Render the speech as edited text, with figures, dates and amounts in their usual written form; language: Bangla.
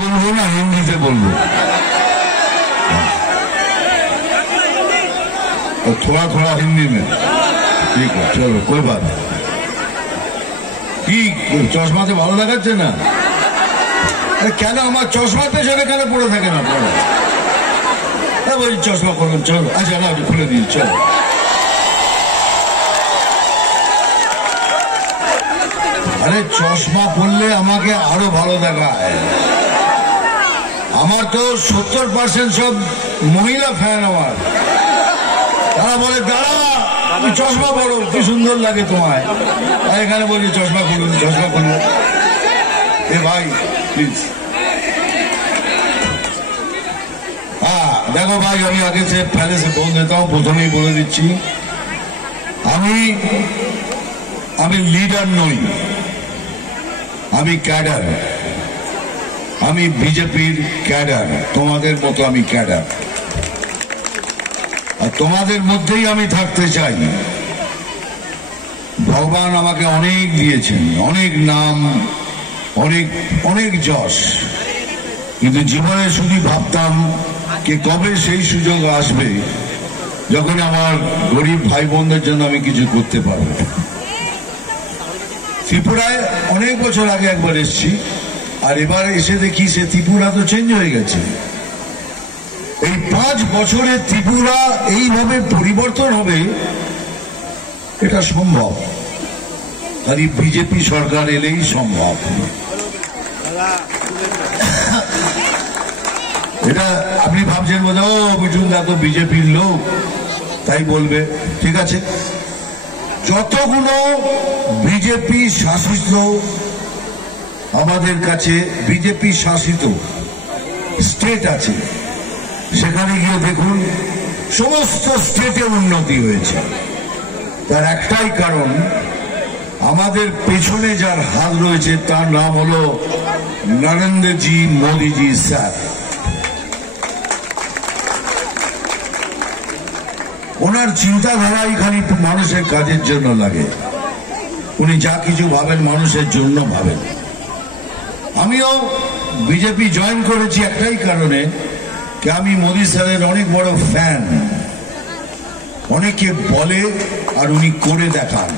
বলবো না হিন্দিতে বলবো, थोड़ा थोड़ा हिंदी में, ठीक है चलो कोई बात। কি চশমাতে ভালো দেখাচ্ছে না? কেন আমার চশমা পেছনে কেন পড়ে থাকে না? বলছি চশমা করলাম, চলো আচ্ছা না খুলে দিই চলো। আরে চশমা পড়লে আমাকে আরো ভালো দেখায়। আমার তো 70% সব মহিলা ফ্যান। আমার তারা বলে দাঁড়া তুমি চশমা পড়ো, কি সুন্দর লাগে তোমায়। এখানে বলছি চশমা খুলুন, চশমা খুলুন। এ ভাই প্লিজ। হ্যাঁ দেখো ভাই, আমি আগে से पहले से बोल देता हूँ, প্রথমেই বলে দিচ্ছি আমি লিডার নই, আমি ক্যাডার। আমি বিজেপির ক্যাডার, তোমাদের মতো আমি ক্যাডার। আর তোমাদের মধ্যেই আমি থাকতে চাই। ভগবান আমাকে অনেক দিয়েছেন, অনেক নাম, অনেক অনেক যশ, কিন্তু জীবনে শুধু ভাবতাম যে কবে সেই সুযোগ আসবে যখন আমার গরিব ভাই বোনদের জন্য আমি কিছু করতে পারবো। ত্রিপুরায় অনেক বছর আগে একবার এসেছি, আর এবার এসে দেখি সে ত্রিপুরা তো চেঞ্জ হয়ে গেছে। এই 5 বছরে ত্রিপুরা এইভাবে পরিবর্তন হবে এটা সম্ভব, আর এই বিজেপি সরকার এলেই সম্ভব। এটা আপনি ভাবছেন বোধ ও বিজুদা তো বিজেপির লোক তাই বলবে, ঠিক আছে। যতগুলো বিজেপি শাসিত আমাদের কাছে বিজেপি শাসিত স্টেট আছে, সেখানে গিয়ে দেখুন সমস্ত স্টেটে উন্নতি হয়েছে। তার একটাই কারণ, আমাদের পেছনে যার হাত রয়েছে তার নাম হলো নরেন্দ্রজি মোদীজি স্যার। ওনার চিন্তাধারাই খালি মানুষের কাজের জন্য লাগে। উনি যা কিছু ভাবেন মানুষের জন্য ভাবেন। আমিও বিজেপি জয়েন করেছি একটাই কারণে, যে আমি মোদী স্যারের অনেক বড় ফ্যান। অনেকে বলে আর উনি করে দেখান।